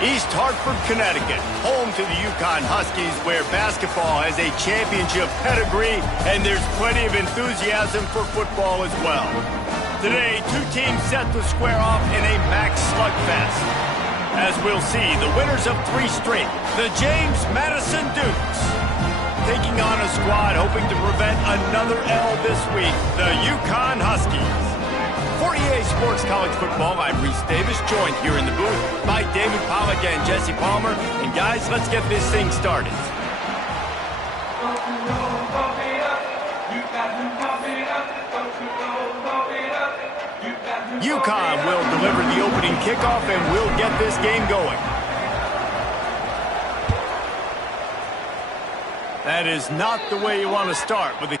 East Hartford, Connecticut, home to the Uconn Huskies, where basketball has a championship pedigree and there's plenty of enthusiasm for football as well. Today, two teams set to square off in a max slugfest. As we'll see, the winners of 3 straight, the Madison Dukes, taking on a squad hoping to prevent another L this week, the Uconn Huskies. For EA Sports College Football, I'm Reese Davis, joined here in the booth by David Pollack and Jesse Palmer. And guys, let's get this thing started. Uconn will deliver the opening kickoff and we'll get this game going. That is not the way you want to start with the...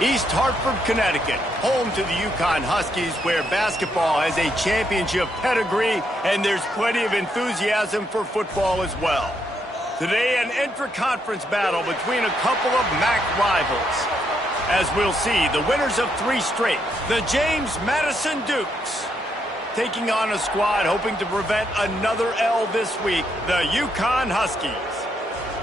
East Hartford, Connecticut, home to the Uconn Huskies, where basketball has a championship pedigree and there's plenty of enthusiasm for football as well. Today, an intra-conference battle between a couple of MAC rivals. As we'll see, the winners of 3 straight, the Madison Dukes, taking on a squad hoping to prevent another L this week, the Uconn Huskies.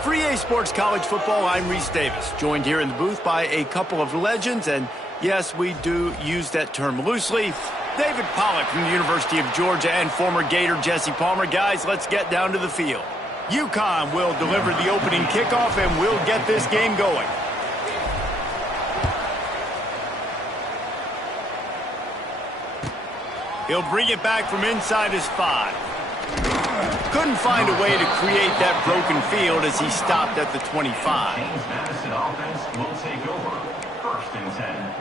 For EA Sports College Football, I'm Reese Davis, joined here in the booth by a couple of legends, and yes, we do use that term loosely. David Pollack from the University of Georgia and former Gator Jesse Palmer. Guys, let's get down to the field. Uconn will deliver the opening kickoff, and we'll get this game going. He'll bring it back from inside his 5. Couldn't find a way to create that broken field as he stopped at the 25. Madison offense will take over. 1st and 10.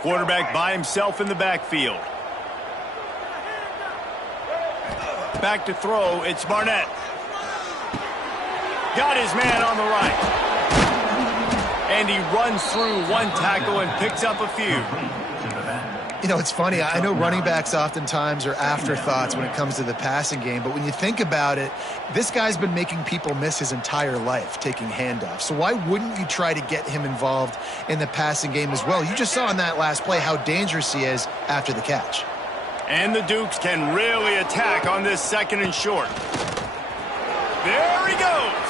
Quarterback by himself in the backfield. Back to throw, it's Barnett. Got his man on the right. And he runs through 1 tackle and picks up a few. You know, it's funny. I know running backs oftentimes are afterthoughts when it comes to the passing game, but when you think about it, this guy's been making people miss his entire life taking handoffs. So why wouldn't you try to get him involved in the passing game as well? You just saw in that last play how dangerous he is after the catch. And the Dukes can really attack on this 2nd and short. There he goes.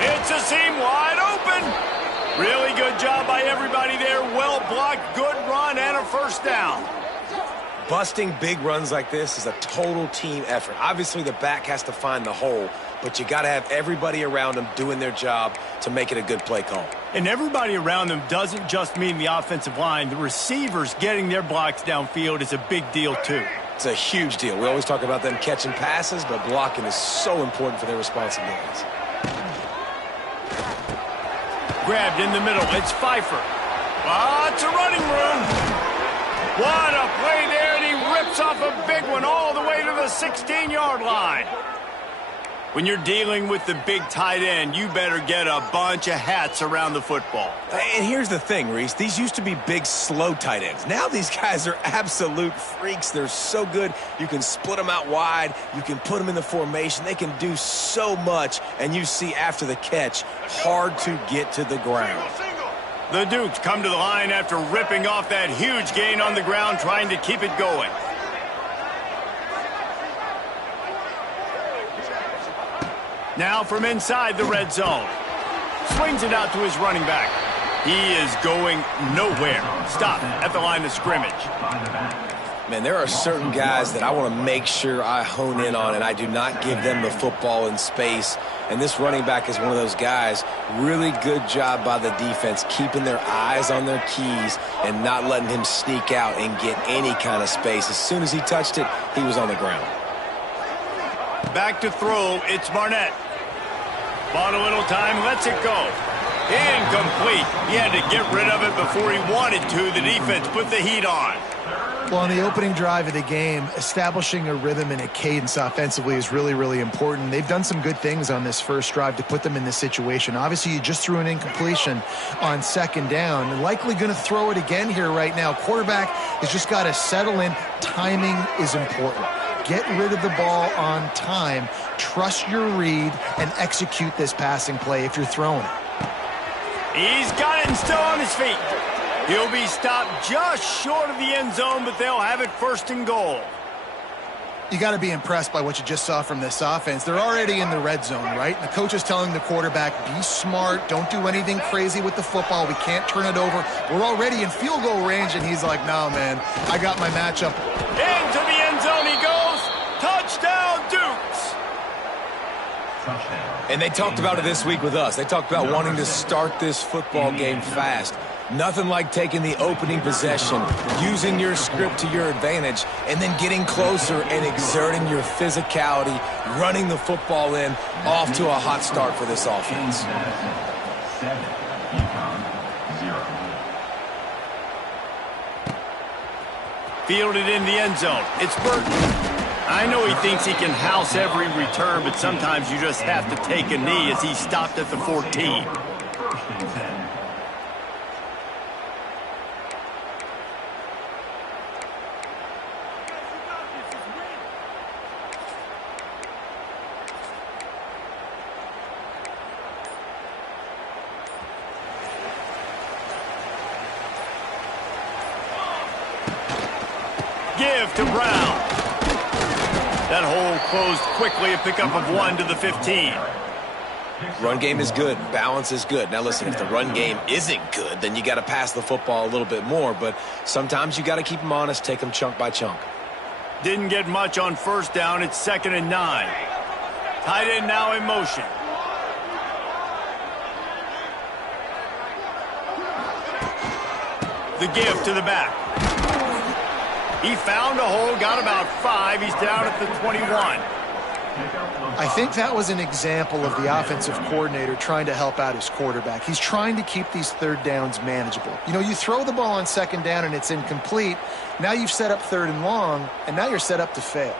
It's a seam wide open. Really good job by everybody there. Well blocked, good run, and a first down. Busting big runs like this is a total team effort. Obviously, the back has to find the hole, but you got to have everybody around them doing their job to make it a good play call. And everybody around them doesn't just mean the offensive line. The receivers getting their blocks downfield is a big deal, too. It's a huge deal. We always talk about them catching passes, but blocking is so important for their responsibilities. Grabbed in the middle. It's Pfeiffer. Lots of running room. What a play there, and he rips off a big one all the way to the 16-yard line. When you're dealing with the big tight end, you better get a bunch of hats around the football. And here's the thing, Reese. These used to be big, slow tight ends. Now these guys are absolute freaks. They're so good. You can split them out wide. You can put them in the formation. They can do so much. And you see after the catch, hard to get to the ground. The Dukes come to the line after ripping off that huge gain on the ground, trying to keep it going. Now from inside the red zone. Swings it out to his running back. He is going nowhere. Stop at the line of scrimmage. Man, there are certain guys that I want to make sure I hone in on, and I do not give them the football in space. And this running back is one of those guys. Really good job by the defense, keeping their eyes on their keys and not letting him sneak out and get any kind of space. As soon as he touched it, he was on the ground. Back to throw, it's Barnett. Bought a little time, lets it go. Incomplete. He had to get rid of it before he wanted to. The defense put the heat on. Well, on the opening drive of the game, establishing a rhythm and a cadence offensively is really, really important. They've done some good things on this first drive to put them in this situation. Obviously, you just threw an incompletion on 2nd down, and likely going to throw it again here right now. Quarterback has just got to settle in. Timing is important. Get rid of the ball on time. Trust your read and execute this passing play if you're throwing it. He's got it and still on his feet. He'll be stopped just short of the end zone, but they'll have it 1st and goal. You got to be impressed by what you just saw from this offense. They're already in the red zone, right? And the coach is telling the quarterback, be smart, don't do anything crazy with the football. We can't turn it over. We're already in field goal range, and he's like, no, man, I got my matchup. Into the end zone he goes. Touchdown, Dukes. And they talked about it this week with us. They talked about wanting to start this football game fast. Nothing like taking the opening possession, using your script to your advantage, and then getting closer and exerting your physicality, running the football in, off to a hot start for this offense. 7, Uconn 0. Fielded in the end zone. It's Burton. I know he thinks he can house every return, but sometimes you just have to take a knee as he stopped at the 14. 1st and 10. Give to Brown. That hole closed quickly, a pickup of 1 to the 15. Run game is good. Balance is good. Now, listen, if the run game isn't good, then you got to pass the football a little bit more. But sometimes you got to keep them honest, take them chunk by chunk. Didn't get much on 1st down. It's 2nd and 9. Tight end now in motion. The give to the back. He found a hole, got about 5. He's down at the 21. I think that was an example of the offensive coordinator trying to help out his quarterback. He's trying to keep these 3rd downs manageable. You know, you throw the ball on 2nd down and it's incomplete. Now you've set up 3rd and long, and now you're set up to fail.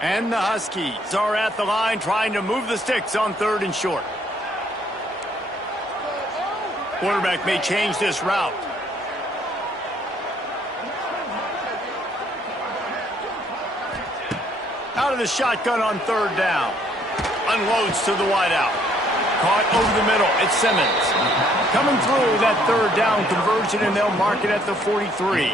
And the Huskies are at the line trying to move the sticks on 3rd and short. Quarterback may change this route. Out of the shotgun on third down. Unloads to the wideout. Caught over the middle. It's Simmons. Coming through that third down conversion, and they'll mark it at the 43.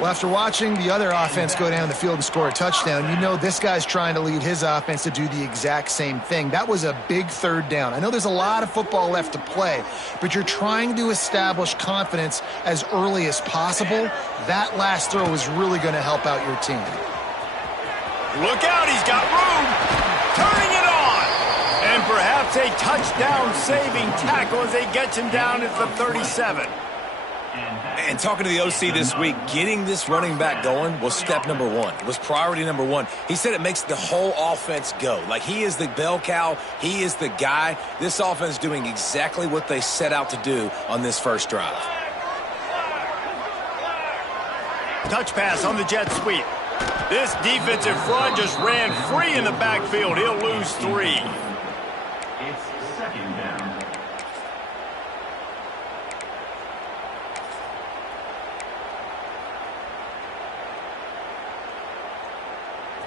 Well, after watching the other offense go down the field and score a touchdown, you know this guy's trying to lead his offense to do the exact same thing. That was a big third down. I know there's a lot of football left to play, but you're trying to establish confidence as early as possible. That last throw is really going to help out your team. Look out, he's got room. Turning it on. And perhaps a touchdown-saving tackle as they get him down at the 37. And talking to the OC this week, getting this running back going was step number one. It was priority number one. He said it makes the whole offense go. Like, he is the bell cow. He is the guy. This offense doing exactly what they set out to do on this first drive. Touch pass on the jet sweep. This defensive front just ran free in the backfield. He'll lose 3. It's second down.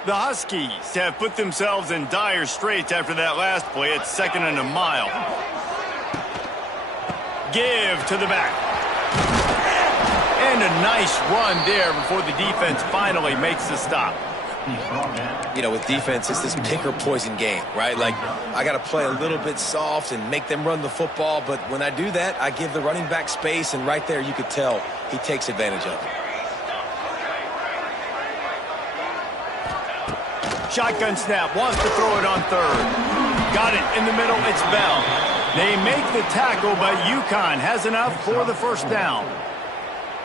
The Huskies have put themselves in dire straits after that last play. It's 2nd and a mile. Give to the back. And a nice run there before the defense finally makes the stop. You know, with defense, it's this pick or poison game, right? Like, I got to play a little bit soft and make them run the football, but when I do that, I give the running back space, and right there you could tell he takes advantage of it. Shotgun snap, wants to throw it on third. Got it in the middle, it's Bell. They make the tackle, but Uconn has enough for the first down.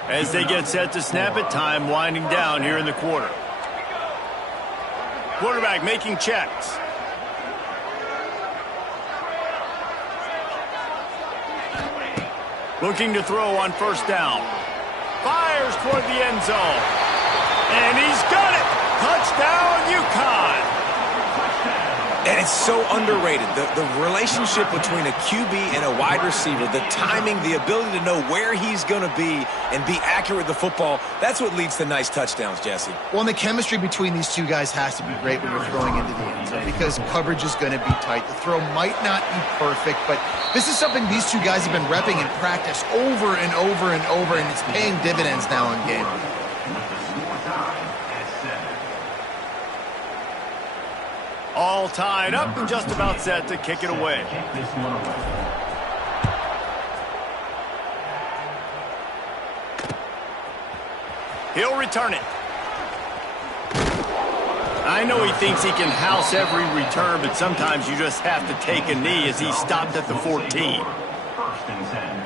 As they get set to snap it, time winding down here in the quarter. Quarterback making checks. Looking to throw on first down. Fires toward the end zone. And he's got it! Touchdown, Uconn! And it's so underrated. The relationship between a QB and a wide receiver, the timing, the ability to know where he's going to be and be accurate with the football, that's what leads to nice touchdowns, Jesse. Well, and the chemistry between these two guys has to be great when you're throwing into the end zone because coverage is going to be tight. The throw might not be perfect, but this is something these two guys have been repping in practice over and over and over, and it's paying dividends now in game. All tied up and just about set to kick it away. He'll return it. I know he thinks he can house every return, but sometimes you just have to take a knee as he stopped at the 14. 1st and 10.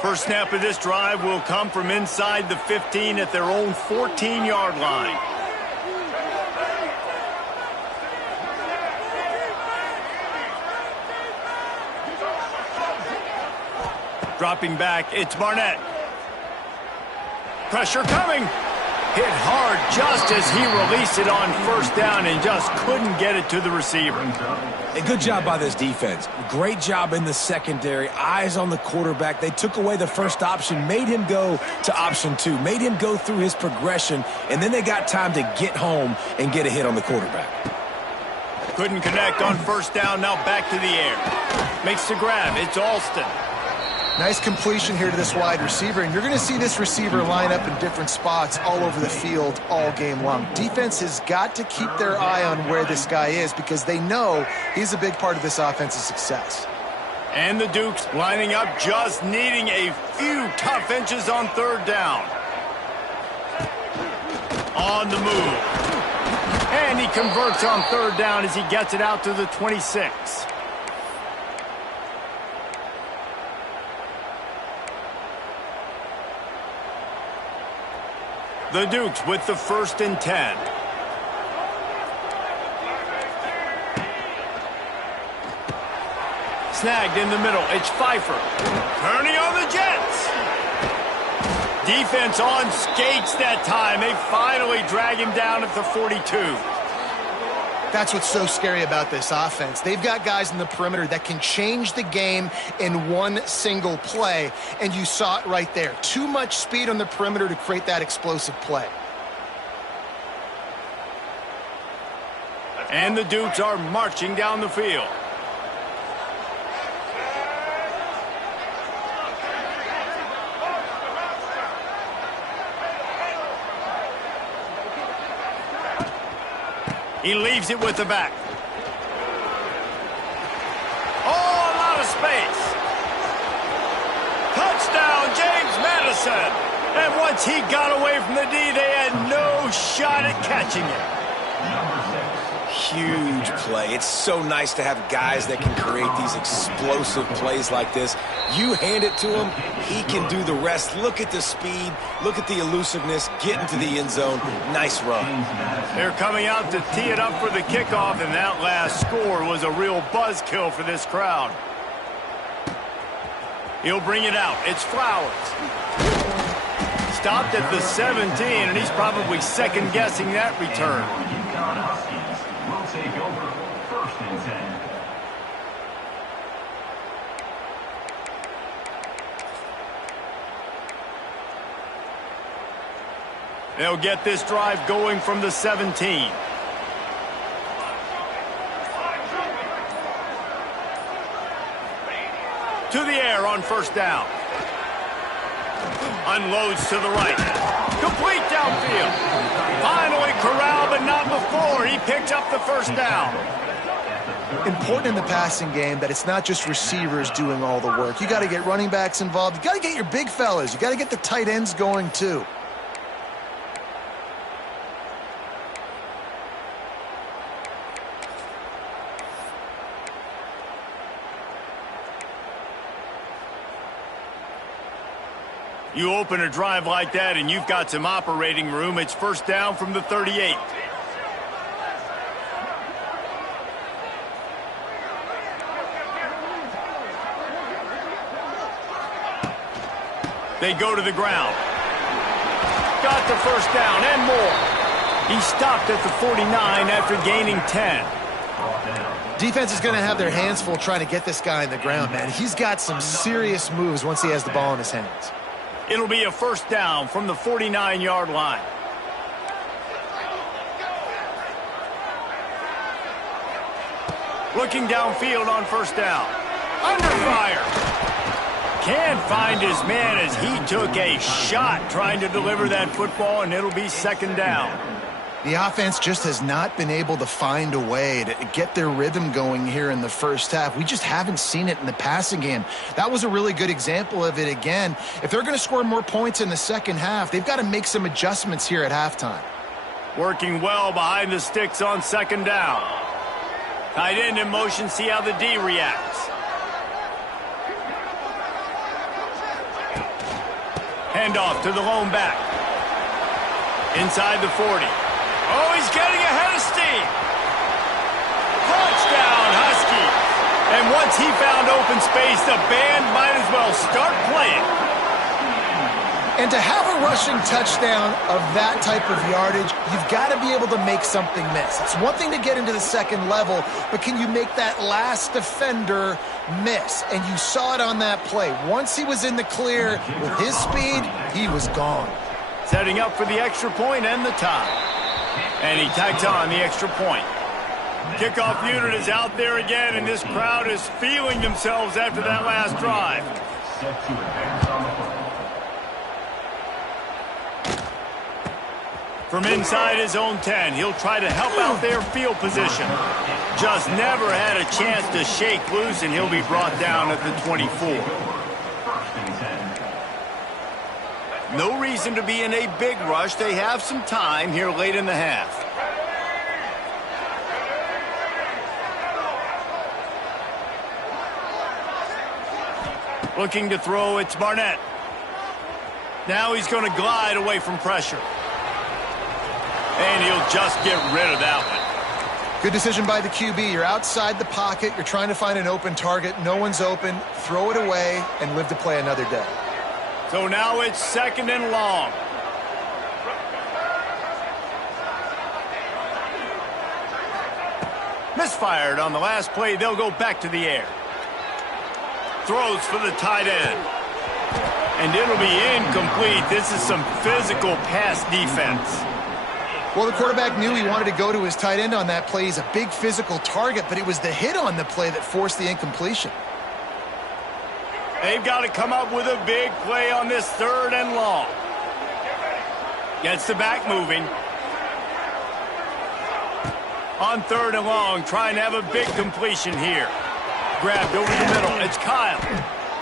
First snap of this drive will come from inside the 15 at their own 14-yard line. Dropping back, it's Barnett. Pressure coming. Hit hard just as he released it on first down and just couldn't get it to the receiver. A good job by this defense. Great job in the secondary. Eyes on the quarterback. They took away the first option, made him go to option 2, made him go through his progression, and then they got time to get home and get a hit on the quarterback. Couldn't connect on first down, now back to the air. Makes the grab, it's Alston. Nice completion here to this wide receiver, and you're going to see this receiver line up in different spots all over the field all game long. Defense has got to keep their eye on where this guy is because they know he's a big part of this offense's success. And the Dukes lining up, just needing a few tough inches on third down. On the move. And he converts on third down as he gets it out to the 26. The Dukes with the 1st and 10. Snagged in the middle. It's Pfeiffer. Turning on the Jets. Defense on skates that time. They finally drag him down at the 42. That's what's so scary about this offense. They've got guys in the perimeter that can change the game in one single play, and you saw it right there. Too much speed on the perimeter to create that explosive play. And the Dukes are marching down the field. He leaves it with the back. Oh, a lot of space. Touchdown, James Madison. And once he got away from the D, they had no shot at catching it. Huge play. It's so nice to have guys that can create these explosive plays like this. You hand it to him, he can do the rest. Look at the speed. Look at the elusiveness. Get into the end zone. Nice run. They're coming out to tee it up for the kickoff, and that last score was a real buzzkill for this crowd. He'll bring it out. It's Flowers. Stopped at the 17, and he's probably second-guessing that return. Uconn Huskies will take over 1st and 10. They'll get this drive going from the 17. To the air on 1st down. Unloads to the right. Complete downfield. Finally corralled, but not before. He picked up the 1st down. Important in the passing game that it's not just receivers doing all the work. You got to get running backs involved. You got to get your big fellas. You got to get the tight ends going too. You open a drive like that and you've got some operating room. It's 1st down from the 38. They go to the ground. Got the 1st down and more. He stopped at the 49 after gaining 10. Defense is going to have their hands full trying to get this guy in the ground, man. He's got some serious moves once he has the ball in his hands. It'll be a 1st down from the 49-yard line. Looking downfield on 1st down. Under fire. Can't find his man as he took a shot trying to deliver that football, and it'll be 2nd down. The offense just has not been able to find a way to get their rhythm going here in the 1st half. We just haven't seen it in the passing game. That was a really good example of it again. If they're going to score more points in the 2nd half, they've got to make some adjustments here at halftime. Working well behind the sticks on 2nd down. Tight end in motion, see how the D reacts. Handoff to the lone back. Inside the 40. Oh, he's getting ahead of steam. Touchdown, Huskies. And once he found open space, the band might as well start playing. And to have a rushing touchdown of that type of yardage, you've got to be able to make something miss. It's one thing to get into the 2nd level, but can you make that last defender miss? And you saw it on that play. Once he was in the clear with his speed, he was gone. Setting up for the extra point and the tie. And he tags on the extra point. Kickoff unit is out there again, and this crowd is feeling themselves after that last drive. Set to advance on the football. From inside his own 10, he'll try to help out their field position. Just never had a chance to shake loose, and he'll be brought down at the 24. 1st and 10. No reason to be in a big rush. They have some time here late in the half. Looking to throw, it's Barnett. Now he's going to glide away from pressure. And he'll just get rid of that one. Good decision by the QB. You're outside the pocket. You're trying to find an open target. No one's open. Throw it away and live to play another day. So now it's 2nd and long. Misfired on the last play. They'll go back to the air. Throws for the tight end. And it'll be incomplete. This is some physical pass defense. Well, the quarterback knew he wanted to go to his tight end on that play. He's a big physical target, but it was the hit on the play that forced the incompletion. They've got to come up with a big play on this 3rd and long. Gets the back moving. On 3rd and long, trying to have a big completion here. Grabbed over the middle. It's Kyle.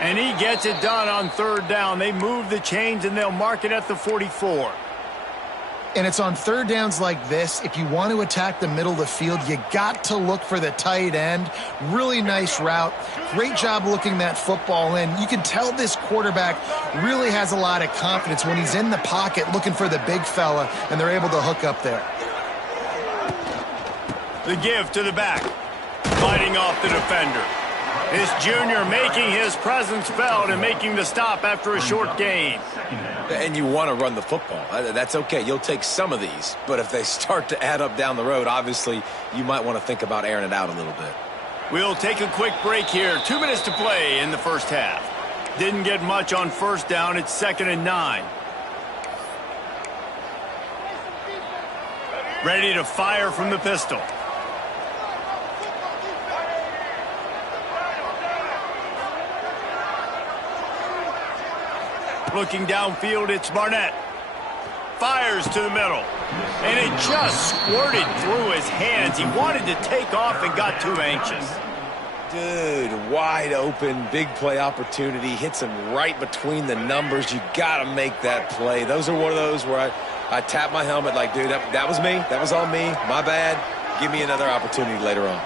And he gets it done on 3rd down. They move the chains, and they'll mark it at the 44. And it's on 3rd downs like this. If you want to attack the middle of the field, you got to look for the tight end. Really nice route. Great job looking that football in. You can tell this quarterback really has a lot of confidence when he's in the pocket looking for the big fella, and they're able to hook up there. The give to the back. Fighting off the defender. This junior making his presence felt and making the stop after a short gain. And you want to run the football. That's okay. You'll take some of these. But if they start to add up down the road, obviously, you might want to think about airing it out a little bit. We'll take a quick break here. 2 minutes to play in the first half. Didn't get much on 1st down. It's 2nd and 9. Ready to fire from the pistol. Looking downfield, it's Barnett. Fires to the middle. And it just squirted through his hands. He wanted to take off and got too anxious. Dude, wide open, big play opportunity. Hits him right between the numbers. You got to make that play. Those are one of those where I tap my helmet like, dude, that was me. That was on me. My bad. Give me another opportunity later on.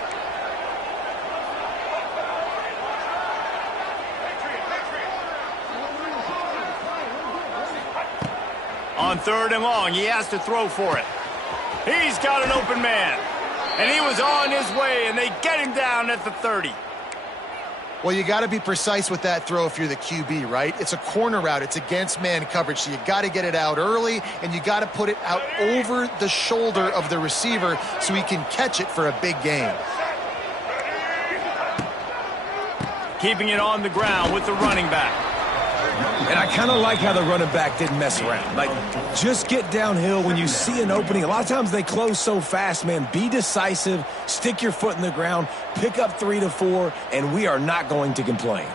On 3rd and long, he has to throw for it. He's got an open man. And he was on his way, and they get him down at the 30. Well, you got to be precise with that throw if you're the QB, right? It's a corner route. It's against man coverage, so you got to get it out early, and you got to put it out over the shoulder of the receiver so he can catch it for a big gain. Keeping it on the ground with the running back. And I kind of like how the running back didn't mess around. Like, just get downhill when you see an opening. A lot of times they close so fast, man. Be decisive, stick your foot in the ground, pick up 3 to 4, and we are not going to complain.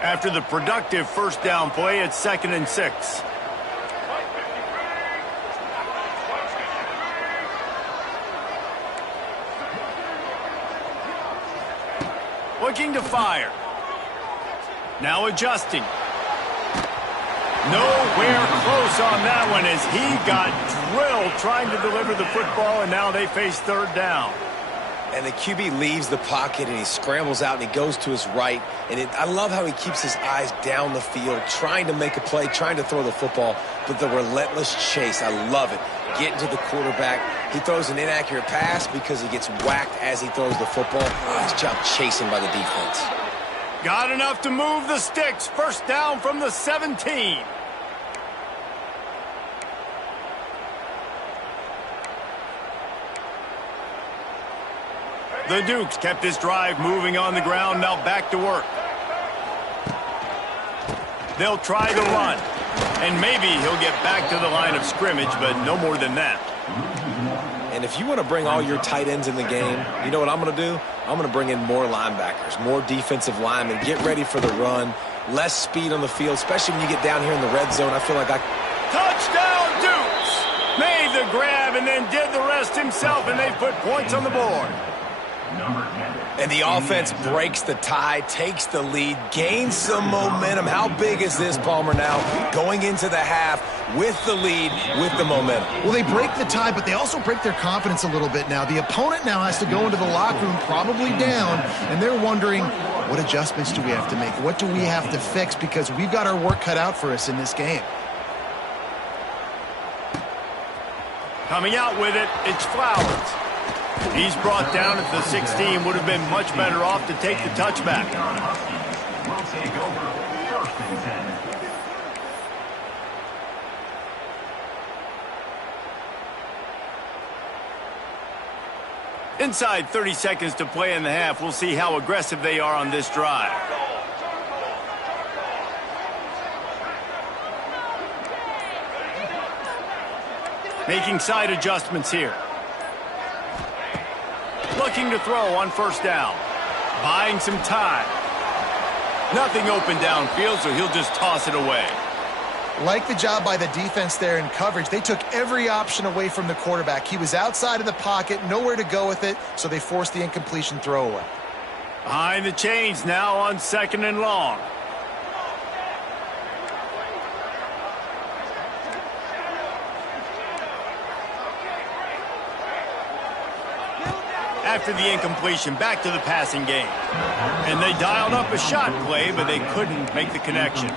After the productive 1st down play, it's 2nd and 6. Looking to fire. Now adjusting. Nowhere close on that one as he got drilled trying to deliver the football, and now they face 3rd down. And the QB leaves the pocket, and he scrambles out, and he goes to his right. And I love how he keeps his eyes down the field, trying to make a play, trying to throw the football, but the relentless chase, I love it. Getting to the quarterback. He throws an inaccurate pass because he gets whacked as he throws the football. Nice job chasing by the defense. Got enough to move the sticks. 1st down from the 17. The Dukes kept this drive moving on the ground, now back to work. They'll try the run, and maybe he'll get back to the line of scrimmage, but no more than that. And if you want to bring all your tight ends in the game, you know what I'm going to do? I'm going to bring in more linebackers, more defensive linemen, get ready for the run, less speed on the field, especially when you get down here in the red zone. I feel like Touchdown, Dukes! Made the grab and then did the rest himself, and they put points on the board. And the offense breaks the tie, takes the lead, gains some momentum. How big is this, Palmer, now? Going into the half with the lead, with the momentum. Well, they break the tie, but they also break their confidence a little bit now. The opponent now has to go into the locker room probably down, and they're wondering, what adjustments do we have to make? What do we have to fix? Because we've got our work cut out for us in this game. Coming out with it, it's Flowers. He's brought down at the 16. Would have been much better off to take the touchback. Will take over 1st and 10. Inside 30 seconds to play in the half, we'll see how aggressive they are on this drive. Making side adjustments here. Looking to throw on first down. Buying some time. Nothing open downfield, so he'll just toss it away. Like the job by the defense there in coverage. They took every option away from the quarterback. He was outside of the pocket, nowhere to go with it, so they forced the incompletion throwaway. Behind the chains now on 2nd and long. After the incompletion, back to the passing game. And they dialed up a shot play, but they couldn't make the connection.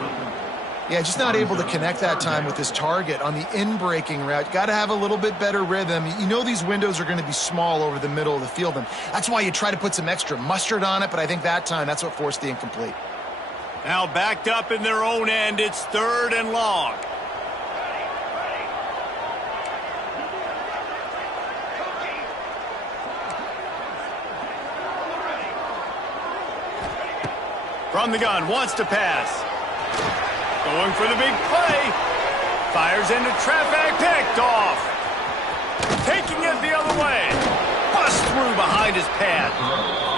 Yeah, just not able to connect that time with his target on the in-breaking route. Got to have a little bit better rhythm. You know these windows are going to be small over the middle of the field, and that's why you try to put some extra mustard on it, but I think that time that's what forced the incomplete. Now backed up in their own end, it's 3rd and long. From the gun, wants to pass. Going for the big play. Fires into traffic, picked off. Taking it the other way. Bust through behind his pad.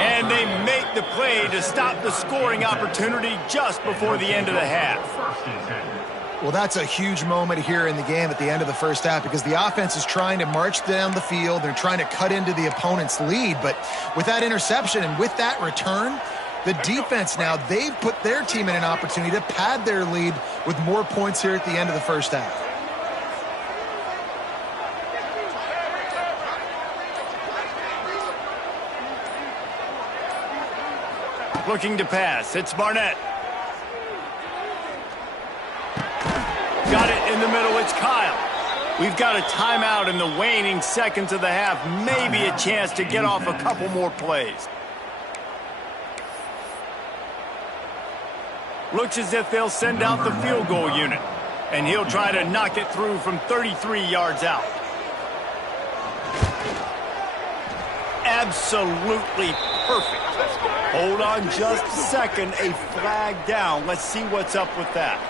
And they make the play to stop the scoring opportunity just before the end of the half. Well, that's a huge moment here in the game at the end of the first half because the offense is trying to march down the field. They're trying to cut into the opponent's lead. But with that interception and with that return, the defense now, they've put their team in an opportunity to pad their lead with more points here at the end of the first half. Looking to pass. It's Barnett. Got it in the middle. It's Kyle. We've got a timeout in the waning seconds of the half. Maybe a chance to get off a couple more plays. Looks as if they'll send out the field goal unit. And he'll try to knock it through from 33 yards out. Absolutely perfect. Hold on just a second. A flag down. Let's see what's up with that.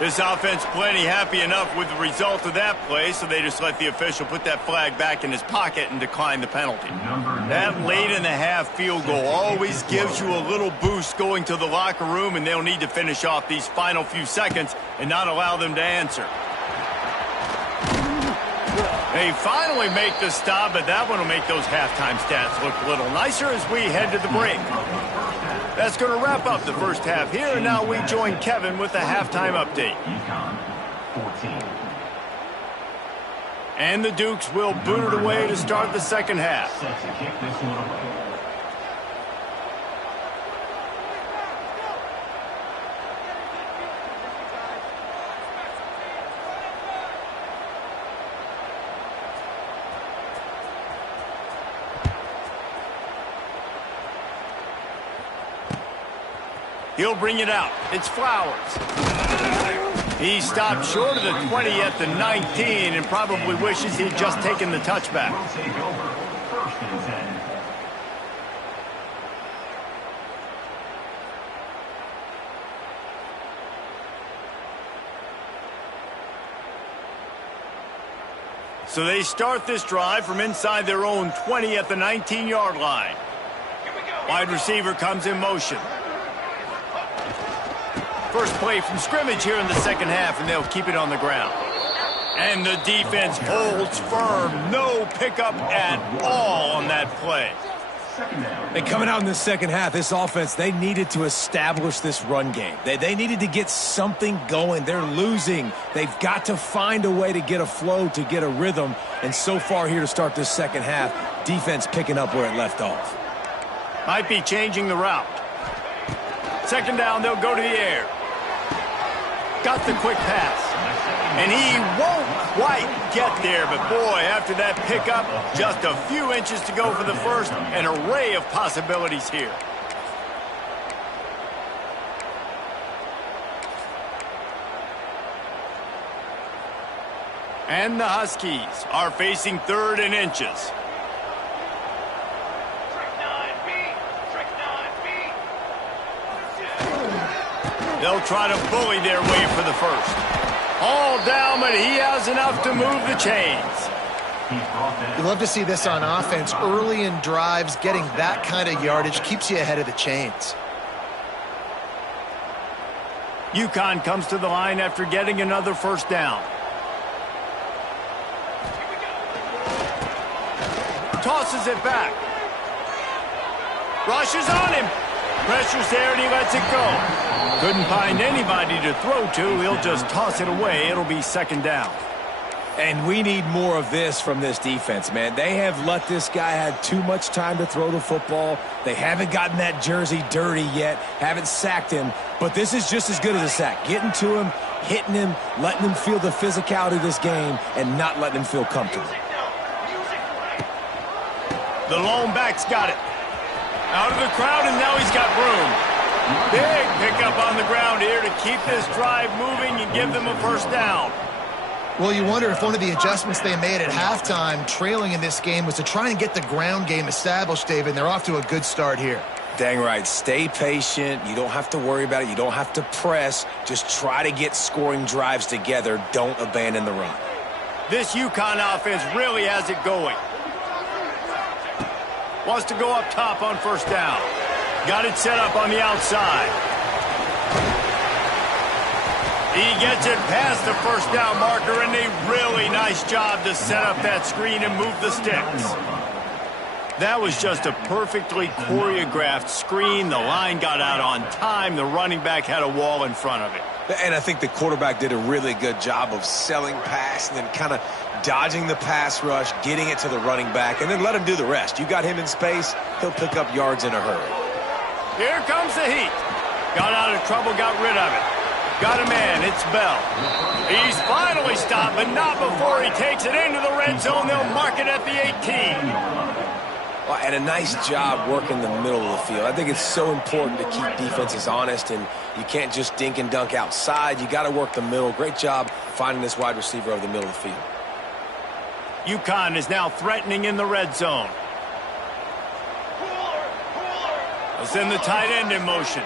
This offense plenty happy enough with the result of that play, so they just let the official put that flag back in his pocket and decline the penalty. That late in the half field goal always gives you a little boost going to the locker room, and they'll need to finish off these final few seconds and not allow them to answer. They finally make the stop, but that one will make those halftime stats look a little nicer as we head to the break. That's going to wrap up the first half here, and now we join Kevin with the halftime update. Uconn, 14. And the Dukes will boot it away to start the second half. Set to kick this one away. He'll bring it out. It's Flowers. He stopped short of the 20 at the 19 and probably wishes he'd just taken the touchback. Will take over. 1st and 10. So they start this drive from inside their own 20 at the 19-yard line. Wide receiver comes in motion. First play from scrimmage here in the second half, and they'll keep it on the ground. And the defense holds firm. No pickup at all on that play. And coming out in the second half, this offense, they needed to establish this run game. They needed to get something going. They're losing. They've got to find a way to get a flow, to get a rhythm. And so far here to start this second half, defense picking up where it left off. Might be changing the route. Second down, they'll go to the air. Got the quick pass. And he won't quite get there, but boy, after that pickup, just a few inches to go for the first. An array of possibilities here. And the Huskies are facing 3rd and inches. They'll try to bully their way for the first. All down, but he has enough to move the chains. You love to see this on offense. Early in drives, getting that kind of yardage keeps you ahead of the chains. Uconn comes to the line after getting another first down. Tosses it back. Rushes on him. Pressure's there and he lets it go. Couldn't find anybody to throw to. He'll just toss it away. It'll be second down. And we need more of this from this defense, man. They have let this guy have too much time to throw the football. They haven't gotten that jersey dirty yet, haven't sacked him. But this is just as good as a sack. Getting to him, hitting him, letting him feel the physicality of this game, and not letting him feel comfortable. The lone back's got it. Out of the crowd, and now he's got room. Big pickup on the ground here to keep this drive moving and give them a first down. Well, you wonder if one of the adjustments they made at halftime, trailing in this game, was to try and get the ground game established, David. They're off to a good start here. Dang right. Stay patient. You don't have to worry about it. You don't have to press. Just try to get scoring drives together. Don't abandon the run. This Uconn offense really has it going. Wants to go up top on first down. Got it set up on the outside. He gets it past the first down marker, and a really nice job to set up that screen and move the sticks. That was just a perfectly choreographed screen. The line got out on time. The running back had a wall in front of it. And I think the quarterback did a really good job of selling pass and then kind of dodging the pass rush, getting it to the running back, and then let him do the rest. You got him in space, he'll pick up yards in a hurry. Here comes the heat. Got out of trouble, got rid of it. Got a man, it's Bell. He's finally stopped, but not before he takes it into the red zone. They'll mark it at the 18. Well, and a nice job working the middle of the field. I think it's so important to keep defenses honest, and you can't just dink and dunk outside. You got to work the middle. Great job finding this wide receiver over the middle of the field. Uconn is now threatening in the red zone. They'll send the tight end in motion.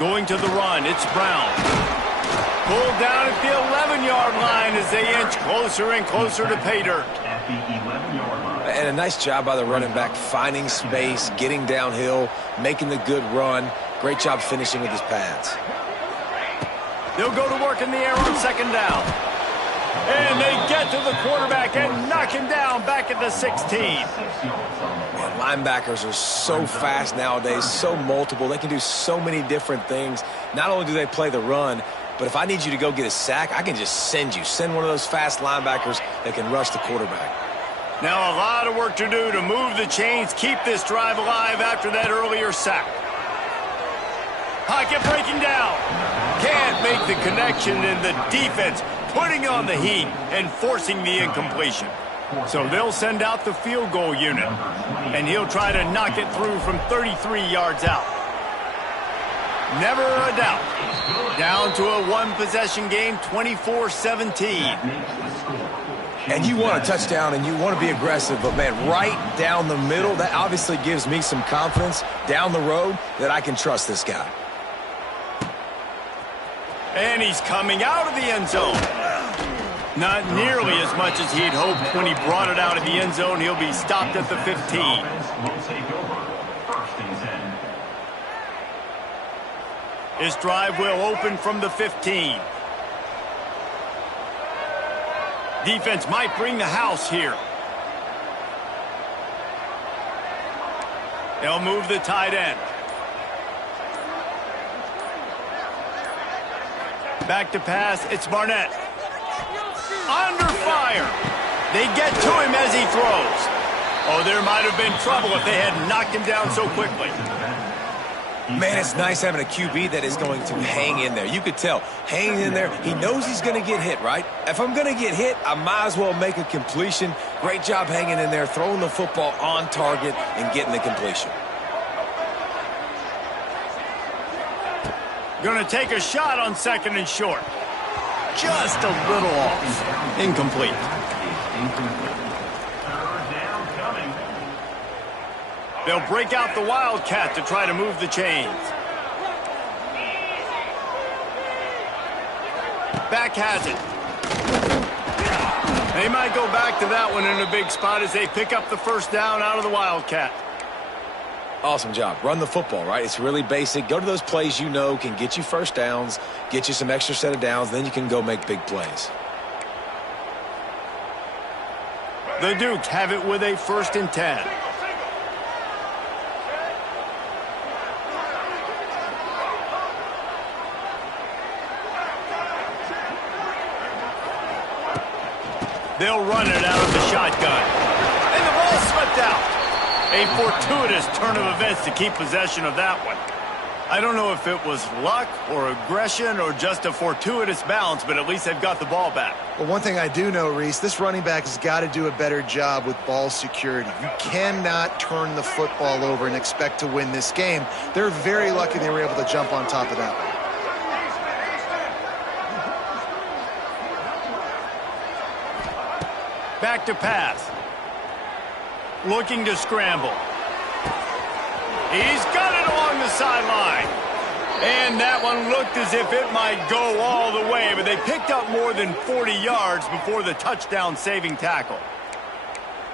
Going to the run, it's Brown. Pulled down at the 11-yard line as they inch closer and closer to pay dirt. And a nice job by the running back, finding space, getting downhill, making the good run. Great job finishing with his pads. They'll go to work in the air on second down. And they get to the quarterback and knock him down back at the 16. Man, linebackers are so fast nowadays, so multiple. They can do so many different things. Not only do they play the run, but if I need you to go get a sack, I can just send you. Send one of those fast linebackers that can rush the quarterback. Now a lot of work to do to move the chains, keep this drive alive after that earlier sack. Pocket breaking down. Can't make the connection, and the defense putting on the heat and forcing the incompletion. So they'll send out the field goal unit, and he'll try to knock it through from 33 yards out. Never a doubt. Down to a one-possession game, 24-17. And you want a touchdown and you want to be aggressive, but, man, right down the middle, that obviously gives me some confidence down the road that I can trust this guy. And he's coming out of the end zone. Not nearly as much as he'd hoped when he brought it out of the end zone. He'll be stopped at the 15. His drive will open from the 15. Defense might bring the house here. They'll move the tight end. Back to pass, it's Barnett. Under fire. They get to him as he throws. Oh, there might have been trouble if they had knocked him down so quickly. Man, it's nice having a QB that is going to hang in there. You could tell, hanging in there, he knows he's going to get hit, right? If I'm going to get hit, I might as well make a completion. Great job hanging in there, throwing the football on target and getting the completion. Going to take a shot on second and short. Just a little off. Incomplete. They'll break out the Wildcat to try to move the chains. back has it. They might go back to that one in a big spot as they pick up the first down out of the Wildcat. Awesome job. Run the football, right? It's really basic. Go to those plays you know can get you first downs, get you some extra set of downs, then you can go make big plays. The Dukes have it with a 1st and 10. They'll run it out of the shotgun. And the ball slipped out. A fortuitous turn of events to keep possession of that one. I don't know if it was luck or aggression or just a fortuitous bounce, but at least they've got the ball back. Well, one thing I do know, Reese, this running back has got to do a better job with ball security. You cannot turn the football over and expect to win this game. They're very lucky they were able to jump on top of that one. Back to pass. Looking to scramble. He's got it along the sideline. And that one looked as if it might go all the way, but they picked up more than 40 yards before the touchdown-saving tackle.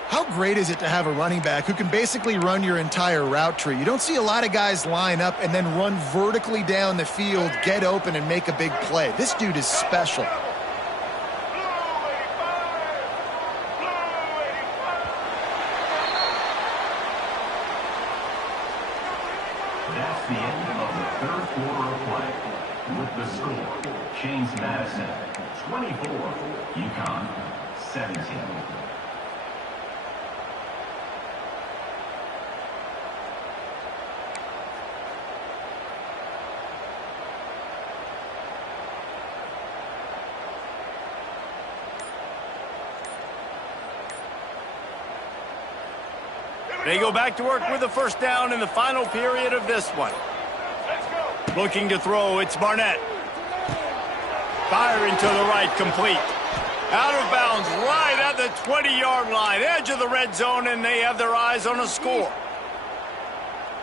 How great is it to have a running back who can basically run your entire route tree? You don't see a lot of guys line up and then run vertically down the field, get open, and make a big play. This dude is special. That's the end of the 3rd quarter of play. With the score, James Madison, 24, Uconn, 17. They go back to work with the first down in the final period of this one. Looking to throw, it's Barnett. Firing to the right, complete. Out of bounds, right at the 20-yard line, edge of the red zone, and they have their eyes on a score.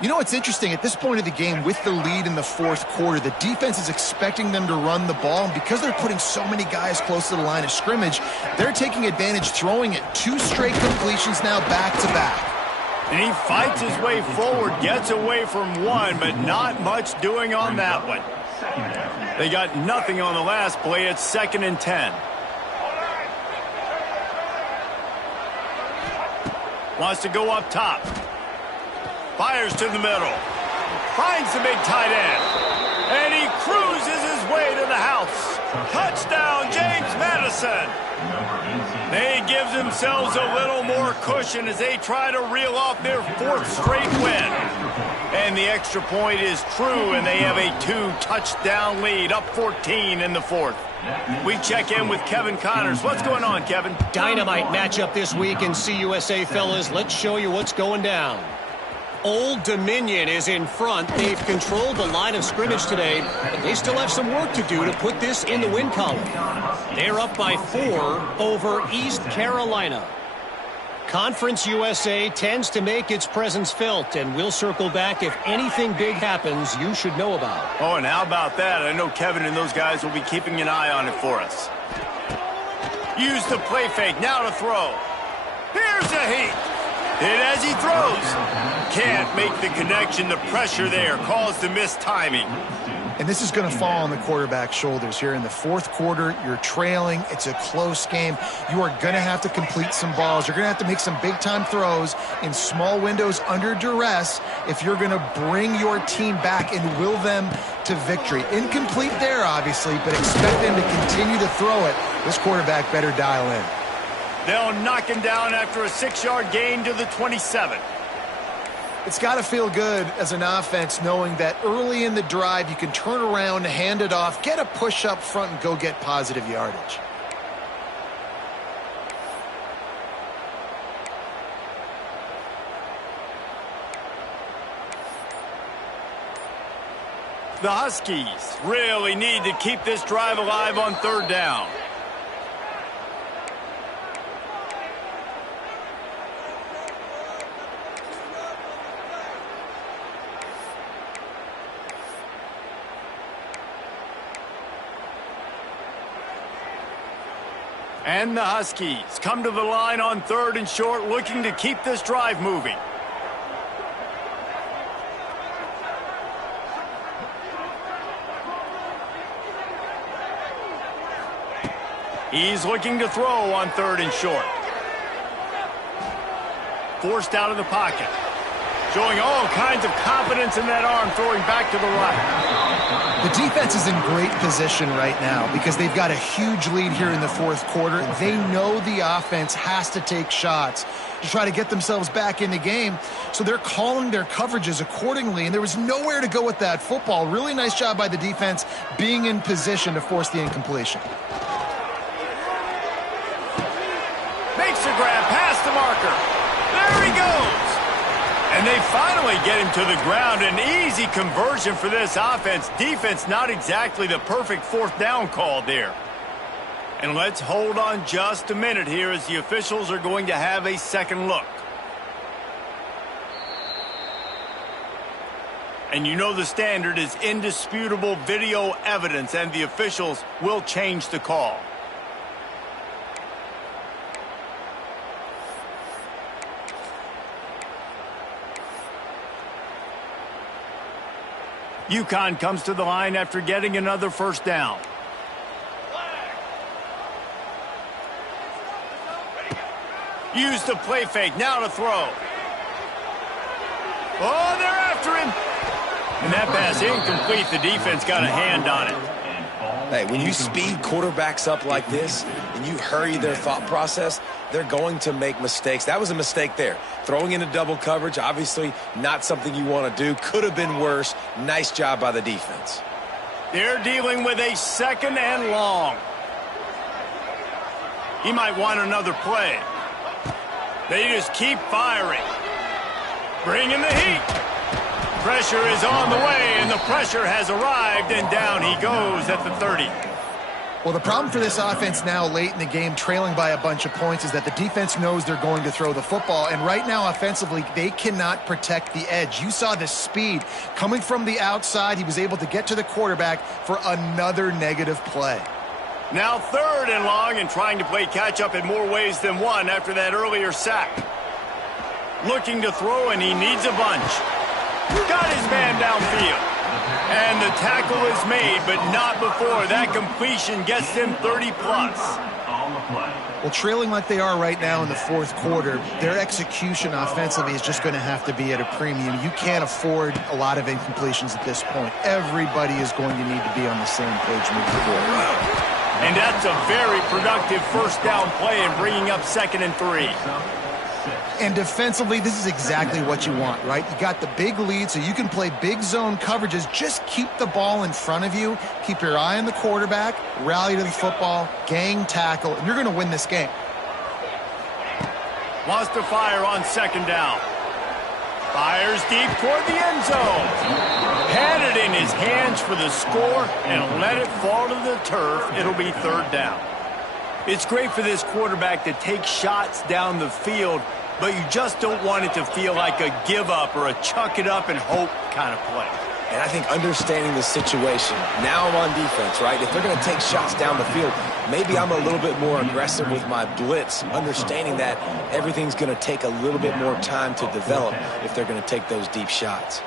You know what's interesting? At this point of the game, with the lead in the 4th quarter, the defense is expecting them to run the ball, and because they're putting so many guys close to the line of scrimmage, they're taking advantage, throwing it 2 straight completions now back-to-back. And he fights his way forward, gets away from one, but not much doing on that one. They got nothing on the last play. It's 2nd and 10. Wants to go up top. Fires to the middle. Finds the big tight end. And he cruises his way to the house. Touchdown, James Madison. They give themselves a little more cushion as they try to reel off their 4th straight win. And the extra point is true, and they have a 2-touchdown lead, up 14 in the 4th. We check in with Kevin Connors. What's going on, Kevin? Dynamite matchup this week in CUSA, fellas. Let's show you what's going down. Old Dominion is in front. They've controlled the line of scrimmage today, but they still have some work to do to put this in the win column. They're up by 4 over East Carolina. Conference USA tends to make its presence felt, and we'll circle back if anything big happens you should know about. Oh, and how about that? I know Kevin and those guys will be keeping an eye on it for us. Use the play fake, now to throw. Here's a heat. Hit as he throws. Can't make the connection. The pressure there caused the missed timing. And this is going to fall on the quarterback's shoulders here in the 4th quarter. You're trailing. It's a close game. You are going to have to complete some balls. You're going to have to make some big-time throws in small windows under duress if you're going to bring your team back and will them to victory. Incomplete there, obviously, but expect them to continue to throw it. This quarterback better dial in. They'll knock him down after a 6-yard gain to the 27. It's got to feel good as an offense knowing that early in the drive you can turn around, hand it off, get a push up front, and go get positive yardage. The Huskies really need to keep this drive alive on 3rd down. And the Huskies come to the line on 3rd and short, looking to keep this drive moving. He's looking to throw on 3rd and short. Forced out of the pocket. Showing all kinds of confidence in that arm, throwing back to the right. The defense is in great position right now because they've got a huge lead here in the 4th quarter. They know the offense has to take shots to try to get themselves back in the game, so they're calling their coverages accordingly, and there was nowhere to go with that football. Really nice job by the defense being in position to force the incompletion. Makes a grab past the marker. There he goes. And they finally get him to the ground. An easy conversion for this offense. Defense not exactly the perfect 4th down call there. And let's hold on just a minute here as the officials are going to have a second look. And you know the standard is indisputable video evidence, and the officials will change the call. Uconn comes to the line after getting another 1st down. Use the play fake, now to throw. Oh, they're after him. And that pass incomplete. The defense got a hand on it. Hey, when you speed quarterbacks up like this and you hurry their thought process, they're going to make mistakes. That was a mistake there. Throwing into double coverage, obviously not something you want to do. Could have been worse. Nice job by the defense. They're dealing with a 2nd and long. He might want another play. They just keep firing. Bringing the heat. Pressure is on the way, and the pressure has arrived, and down he goes at the 30. Well, the problem for this offense now late in the game, trailing by a bunch of points, is that the defense knows they're going to throw the football, and right now offensively they cannot protect the edge. You saw the speed coming from the outside. He was able to get to the quarterback for another negative play. Now 3rd and long, and trying to play catch-up in more ways than one after that earlier sack. Looking to throw, and he needs a bunch. Got his man downfield. And the tackle is made, but not before that completion gets them 30-plus. Well, trailing like they are right now in the 4th quarter, their execution offensively is just going to have to be at a premium. You can't afford a lot of incompletions at this point. Everybody is going to need to be on the same page moving forward. And that's a very productive 1st down play and bringing up 2nd and 3. And defensively, this is exactly what you want, right? You got the big lead, so you can play big zone coverages. Just keep the ball in front of you. Keep your eye on the quarterback. Rally to the football. Gang tackle. And you're going to win this game. Wants to fire on 2nd down. Fires deep toward the end zone. Had it in his hands for the score and let it fall to the turf. It'll be 3rd down. It's great for this quarterback to take shots down the field, but you just don't want it to feel like a give-up or a chuck it up and hope kind of play. And I think understanding the situation, now I'm on defense, right? If they're going to take shots down the field, maybe I'm a little bit more aggressive with my blitz, understanding that everything's going to take a little bit more time to develop if they're going to take those deep shots.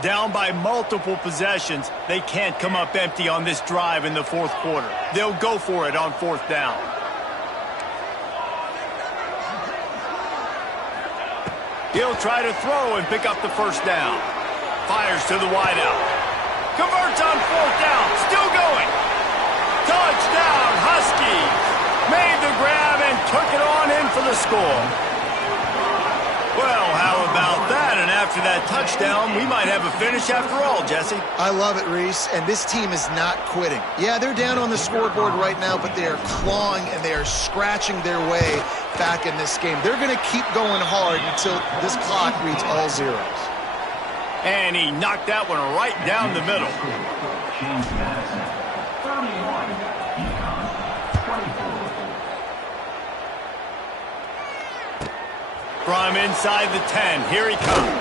Down by multiple possessions, they can't come up empty on this drive in the 4th quarter. They'll go for it on 4th down. He'll try to throw and pick up the 1st down. Fires to the wideout. Converts on 4th down. Still going. Touchdown, Huskies. Made the grab and took it on in for the score. Well, how about that? And after that touchdown, we might have a finish after all, Jesse. I love it, Reese, and this team is not quitting. Yeah, they're down on the scoreboard right now, but they are clawing and they are scratching their way back in this game. They're going to keep going hard until this clock reads all zeros. And he knocked that one right down the middle. James Madison, 31. Uconn, 24. From inside the 10, here he comes.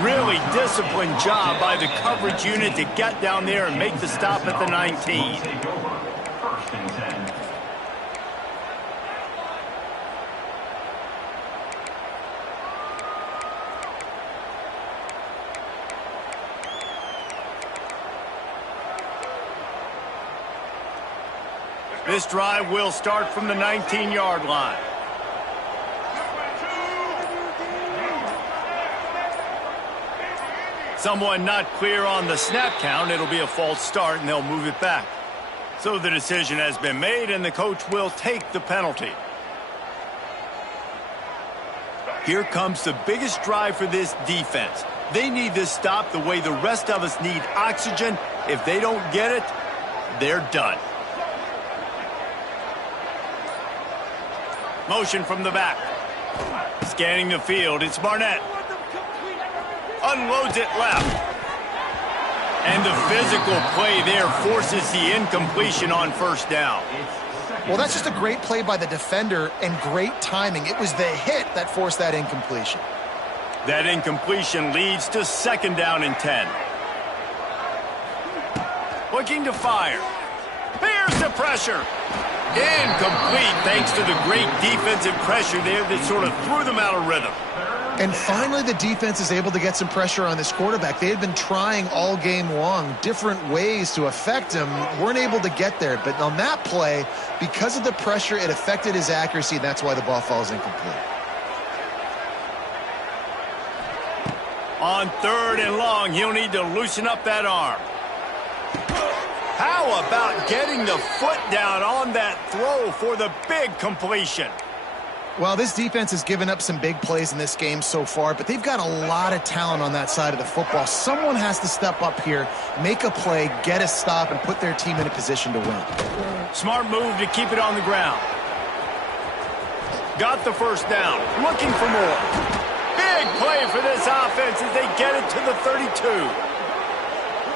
Really disciplined job by the coverage unit to get down there and make the stop at the 19. Take over. First and 10. This drive will start from the 19-yard line. Someone not clear on the snap count. It'll be a false start, and they'll move it back. So the decision has been made, and the coach will take the penalty. Here comes the biggest drive for this defense. They need this stop the way the rest of us need oxygen. If they don't get it, they're done. Motion from the back. Scanning the field, it's Barnett. Unloads it left. And the physical play there forces the incompletion on first down. Well, that's just a great play by the defender and great timing. It was the hit that forced that incompletion. That incompletion leads to second down and 10. Looking to fire. Here's the pressure. Incomplete thanks to the great defensive pressure there that sort of threw them out of rhythm. And finally, the defense is able to get some pressure on this quarterback. They had been trying all game long different ways to affect him. Weren't able to get there. But on that play, because of the pressure, it affected his accuracy. And that's why the ball falls incomplete. On third and long, he'll need to loosen up that arm. How about getting the foot down on that throw for the big completion? Well, this defense has given up some big plays in this game so far, but they've got a lot of talent on that side of the football. Someone has to step up here, make a play, get a stop, and put their team in a position to win. Smart move to keep it on the ground. Got the first down. Looking for more. Big play for this offense as they get it to the 32.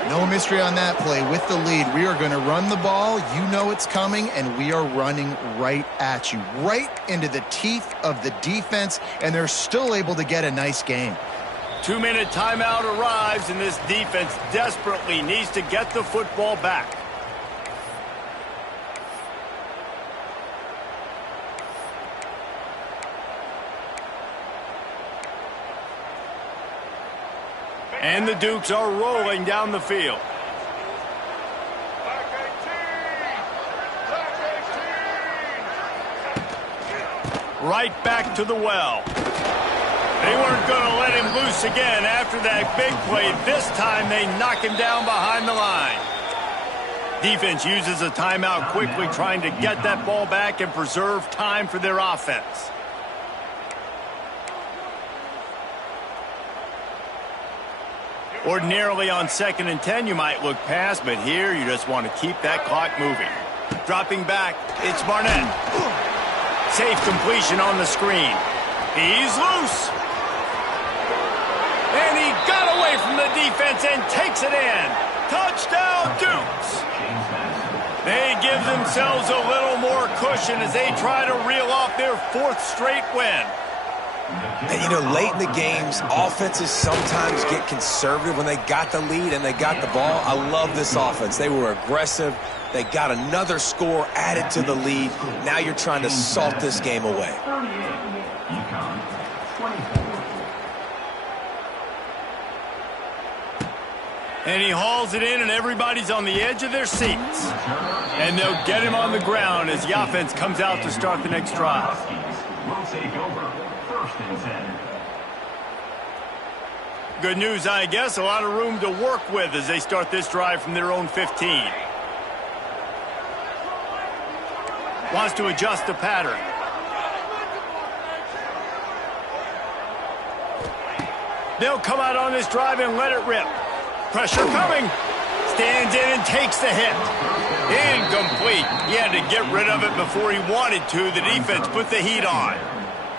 No mystery on that play. With the lead, we are going to run the ball. You know it's coming, and we are running right at you, right into the teeth of the defense, and they're still able to get a nice game. 2-minute timeout arrives, and this defense desperately needs to get the football back. And the Dukes are rolling down the field. Right back to the well. They weren't going to let him loose again after that big play. This time they knock him down behind the line. Defense uses a timeout quickly, trying to get that ball back and preserve time for their offense. Ordinarily on 2nd and 10 you might look past, but here you just want to keep that clock moving. Dropping back, it's Barnett. Safe completion on the screen. He's loose. And he got away from the defense and takes it in. Touchdown Dukes. They give themselves a little more cushion as they try to reel off their 4th straight win. And, you know, late in the games, offenses sometimes get conservative when they got the lead and they got the ball. I love this offense. They were aggressive. They got another score added to the lead. Now you're trying to salt this game away. Uconn, 24. And he hauls it in, and everybody's on the edge of their seats. And they'll get him on the ground as the offense comes out to start the next drive. Will take over. First and 10. Good news, I guess. A lot of room to work with as they start this drive from their own 15. Wants to adjust the pattern. They'll come out on this drive and let it rip. Pressure coming. Stands in and takes the hit. Incomplete. He had to get rid of it before he wanted to. The defense put the heat on.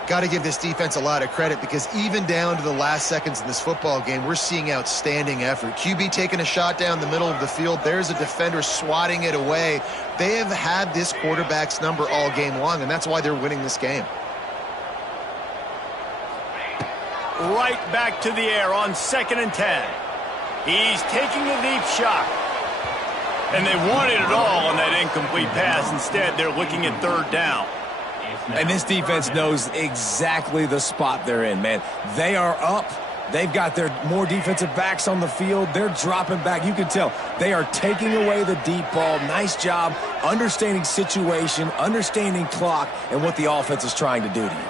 Got to give this defense a lot of credit because even down to the last seconds in this football game, we're seeing outstanding effort. QB taking a shot down the middle of the field. There's a defender swatting it away. They have had this quarterback's number all game long, and that's why they're winning this game. right back to the air on 2nd and 10. He's taking a deep shot. And they wanted it all on that incomplete pass. Instead, they're looking at 3rd down. And this defense knows exactly the spot they're in, man. They are up. They've got their more defensive backs on the field. They're dropping back. You can tell they are taking away the deep ball. Nice job understanding situation, understanding clock, and what the offense is trying to do to you.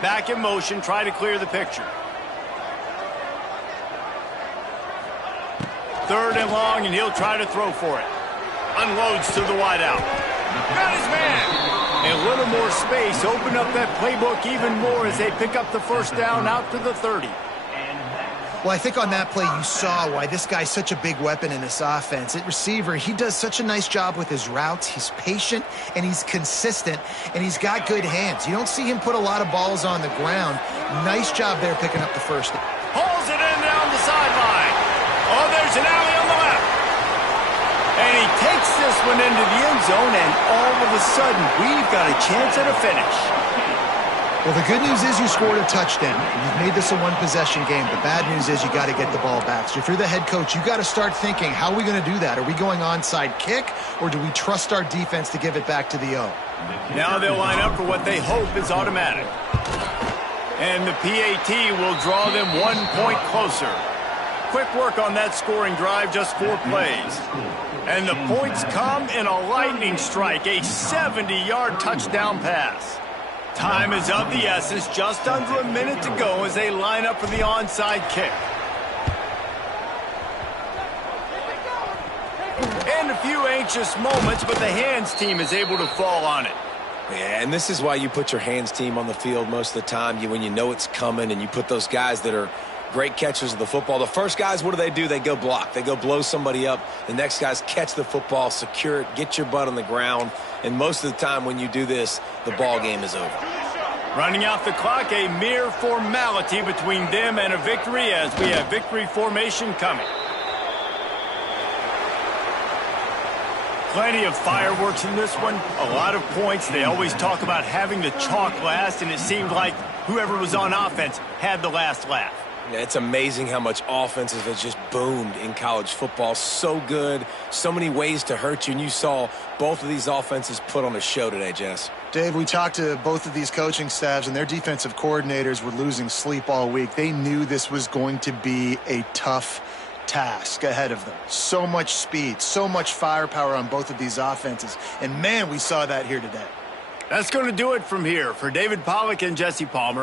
Back in motion, try to clear the picture. 3rd and long, and he'll try to throw for it. Unloads to the wideout. Got his man. A little more space. Open up that playbook even more as they pick up the 1st down out to the 30. Well, I think on that play you saw why this guy's such a big weapon in this offense. At receiver, he does such a nice job with his routes. He's patient, and he's consistent, and he's got good hands. You don't see him put a lot of balls on the ground. Nice job there picking up the 1st down. Hauls it in down the sideline. Oh, there's an alley on the left. And he takes this one into the end zone, and all of a sudden, we've got a chance at a finish. Well, the good news is you scored a touchdown. You've made this a one-possession game. The bad news is you got to get the ball back. So if you're the head coach, you got to start thinking, how are we going to do that? Are we going onside kick, or do we trust our defense to give it back to the O? Now they'll line up for what they hope is automatic. And the PAT will draw them 1 point closer. Quick work on that scoring drive, just 4 plays. And the points come in a lightning strike, a 70-yard touchdown pass. Time is of the essence, just under a minute to go as they line up for the onside kick. And a few anxious moments, but the hands team is able to fall on it. Yeah, and this is why you put your hands team on the field most of the time. When you know it's coming, and you put those guys that are great catchers of the football. The first guys, what do? They go block. They go blow somebody up. The next guys catch the football, secure it, get your butt on the ground. And most of the time when you do this, the ball game is over. Running out the clock, a mere formality between them and a victory as we have victory formation coming. Plenty of fireworks in this one. A lot of points. They always talk about having the chalk last, and it seemed like whoever was on offense had the last laugh. Yeah, it's amazing how much offenses have just boomed in college football. So good, so many ways to hurt you, and you saw both of these offenses put on a show today, Jess. Dave, we talked to both of these coaching staffs, and their defensive coordinators were losing sleep all week. They knew this was going to be a tough task ahead of them. So much speed, so much firepower on both of these offenses, and man, we saw that here today. That's going to do it from here. For David Pollack and Jesse Palmer,